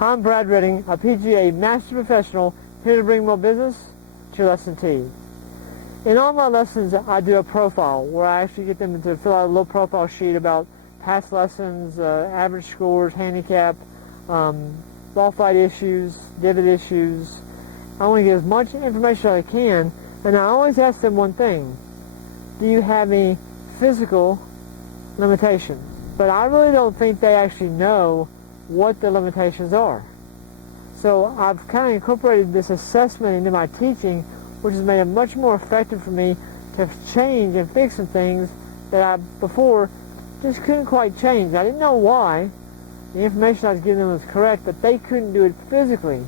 I'm Brad Redding, a PGA Master Professional, here to bring more business to your lesson tee. In all my lessons, I do a profile where I actually get them to fill out a little profile sheet about past lessons, average scores, handicap, ball flight issues, divot issues. I want to get as much information as I can, and I always ask them one thing: do you have any physical limitations? But I really don't think they actually know what the limitations are. So I've kind of incorporated this assessment into my teaching, which has made it much more effective for me to change and fix some things that I before just couldn't quite change. I didn't know why. The information I was giving them was correct, but they couldn't do it physically.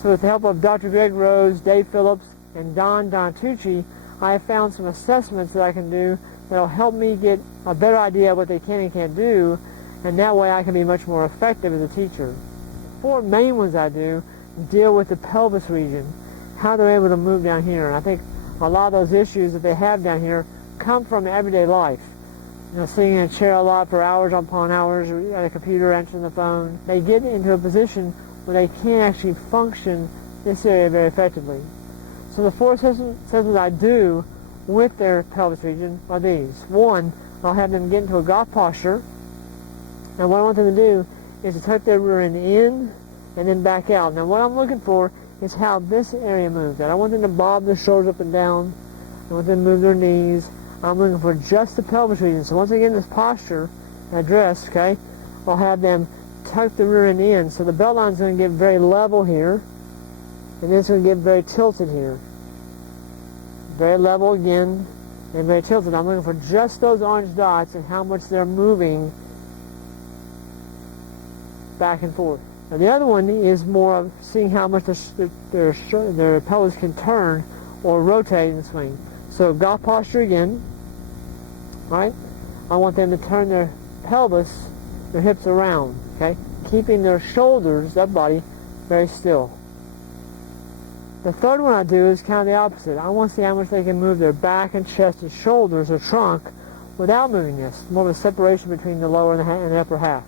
So with the help of Dr. Greg Rose, Dave Phillips, and Don Tucci, I have found some assessments that I can do that will help me get a better idea of what they can and can't do, and that way I can be much more effective as a teacher. 4 main ones I do deal with the pelvis region, how they're able to move down here. And I think a lot of those issues that they have down here come from everyday life. You know, sitting in a chair a lot for hours upon hours, or at a computer, answering the phone. They get into a position where they can't actually function this area very effectively. So the 4 sessions I do with their pelvis region are these. 1, I'll have them get into a golf posture. And what I want them to do is to tuck their rear end in and then back out. Now what I'm looking for is how this area moves. I don't want them to bob their shoulders up and down. I want them to move their knees. I'm looking for just the pelvis region. So once they get in this posture, address, okay, I'll have them tuck the rear end in. So the belt line's going to get very level here, and then it's going to get very tilted here. Very level again, and very tilted. I'm looking for just those orange dots and how much they're moving back and forth. Now the other one is more of seeing how much their pelvis can turn or rotate in the swing. So golf posture again, right? I want them to turn their pelvis, their hips around, okay? Keeping their shoulders, that body, very still. The third one I do is kind of the opposite. I want to see how much they can move their back and chest and shoulders or trunk without moving this. More of a separation between the lower and the upper half.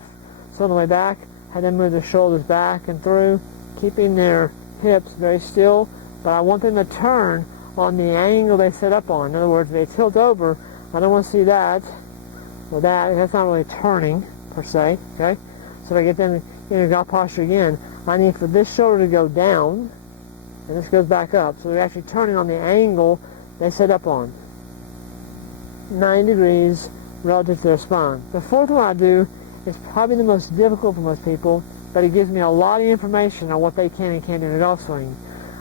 So on the way back, have them move their shoulders back and through, keeping their hips very still, but I want them to turn on the angle they set up on. In other words, if they tilt over, I don't want to see that or that. That's not really turning, per se, okay? So if I get them in a golf posture again, I need for this shoulder to go down, and this goes back up. So they're actually turning on the angle they set up on. 90 degrees relative to their spine. The fourth one I do is probably the most difficult for most people, but it gives me a lot of information on what they can and can't do in a golf swing.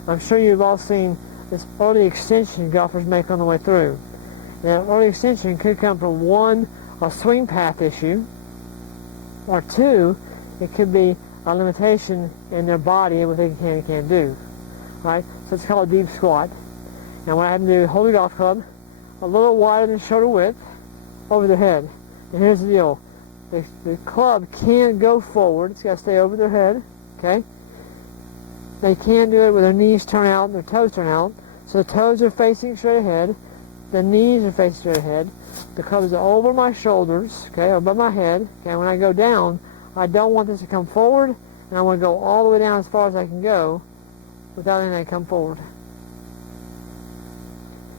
I'm sure you've all seen this early extension golfers make on the way through. Now, early extension could come from 1, a swing path issue, or 2, it could be a limitation in their body and what they can and can't do. Right? So it's called a deep squat. And what I have them do, hold the golf club a little wider than shoulder width over their head. And here's the deal. The club can't go forward. It's got to stay over their head. Okay? They can't do it with their knees turned out and their toes turned out. So the toes are facing straight ahead. The knees are facing straight ahead. The club is over my shoulders, okay, above my head. Okay, when I go down, I don't want this to come forward, and I want to go all the way down as far as I can go without anything to come forward.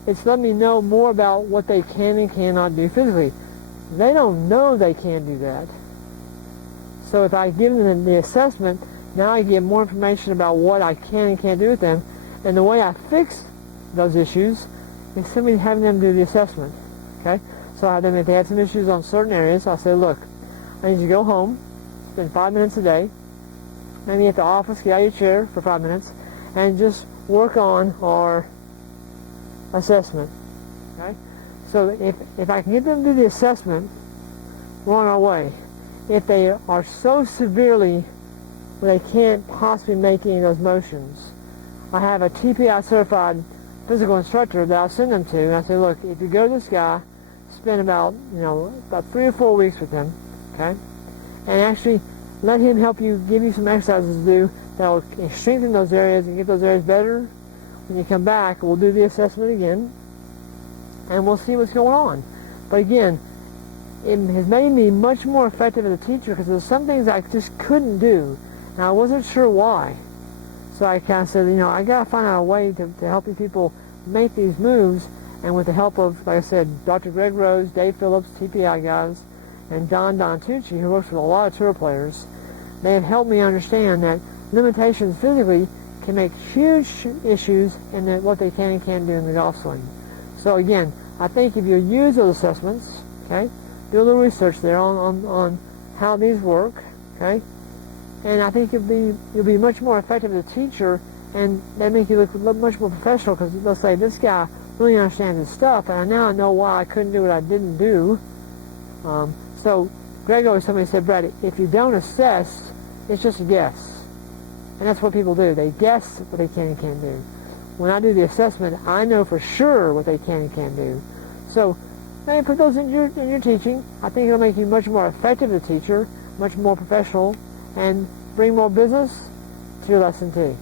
It's letting me know more about what they can and cannot do physically. They don't know they can do that. So if I give them the assessment, now I get more information about what I can and can't do with them. And the way I fix those issues is simply having them do the assessment. Okay? So I have them, if they had some issues on certain areas, I'll say, look, I need you to go home, spend 5 minutes a day, maybe at the office, get out of your chair for 5 minutes, and just work on our assessment. Okay? So if I can get them to do the assessment, we're on our way. If they are so severely where they can't possibly make any of those motions, I have a TPI certified physical instructor that I'll send them to, and I say, look, if you go to this guy, spend about 3 or 4 weeks with him, okay, and actually let him help you, give you some exercises to do that will strengthen those areas and get those areas better. When you come back, we'll do the assessment again, and we'll see what's going on. But again, it has made me much more effective as a teacher because there's some things I just couldn't do. And I wasn't sure why. So I kind of said, I got to find out a way to help you people make these moves. And with the help of, like I said, Dr. Greg Rose, Dave Phillips, TPI guys, and Don Dontucci, who works with a lot of tour players, they have helped me understand that limitations physically can make huge issues in what they can and can't do in the golf swing. So again, I think if you use those assessments, okay, do a little research there on how these work, okay, and I think you'll be much more effective as a teacher, and they make you look much more professional, because they'll say, this guy really understands his stuff, and now I know why I couldn't do what I didn't do. So Greg always told me, he said, Brad, if you don't assess, it's just a guess. And that's what people do. They guess what they can and can't do. When I do the assessment, I know for sure what they can and can't do. So maybe put those in your teaching. I think it'll make you much more effective as a teacher, much more professional, and bring more business to your lesson too.